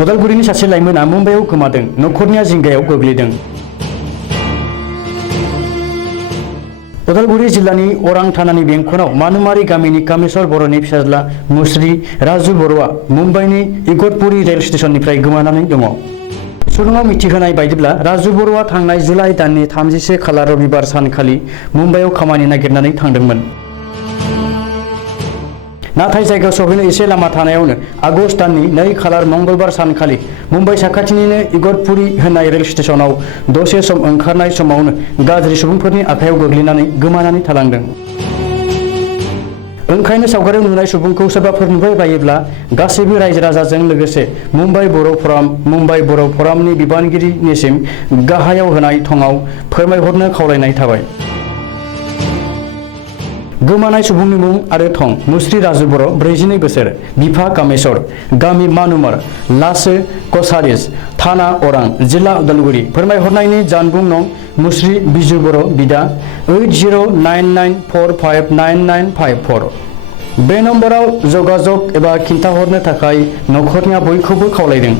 उदालगुरिनि सासे लाइमोना मुम्बाइआव गोमादों, नखरनिया जिंगायाव गोग्लैदों। उदालगुरि जिल्लानि अरां थानानि बेंखनाव मानुमारि गामिनि कामेश्वर बर'नि फिसाज्ला मुस्रि राजु बर'आ मुम्बाइनि इगतपुरी रेल स्टेशननिफ्राय गोमानानै दङ। सुलुङाव मिथिहोनाय बायदिब्ला राजु बर'आ थांनाय जुलाइ दाननि 31 खालार रबिबार सानखालि मुम्बाइआव खामानि नागिरनानै थांदोंमोन। नाथाय जायगायाव सहैनो एसे लामा थानायावनो आगष्ट दाननि 2 खालार मंगलबार सानखालि मुम्बाइ साखाथिनिनो इगतपुरी होननाय रेल स्टेशनाव दसे सम ओंखारनाय समावनो गाज्रि सुबुंफोरनि आखायाव गोग्लैनानै गोमानानै थालांदों। ओंखायनो सावगारियाव नुनाय सुबुंखौ सोरबाफोर नुबाय बायोब्ला गासैबो रायजो राजाजों लोगोसे मुम्बाइ बर' फरामनि बिबानगिरिनिसिम गाहायाव होनाय थंआव फोरमायहरनो खावलायनाय थाबाय। गोमानाय सुबुंनि मुं आरो थं: मुस्रि राजु बर', 42 बोसोर, बिफा कामेश्वर, गामि मानुमार, लासो कछारिज, थाना अरां, जिल्ला उदालगुरि। फोरमायहरनायनि जानबुं नं: मुस्रि बिजु बर', बिदा, 8099459954। बे नम्बराव जगाजग एबा खिन्थाहरनो थाखाय नखरनिया बयखौबो खावलायदों।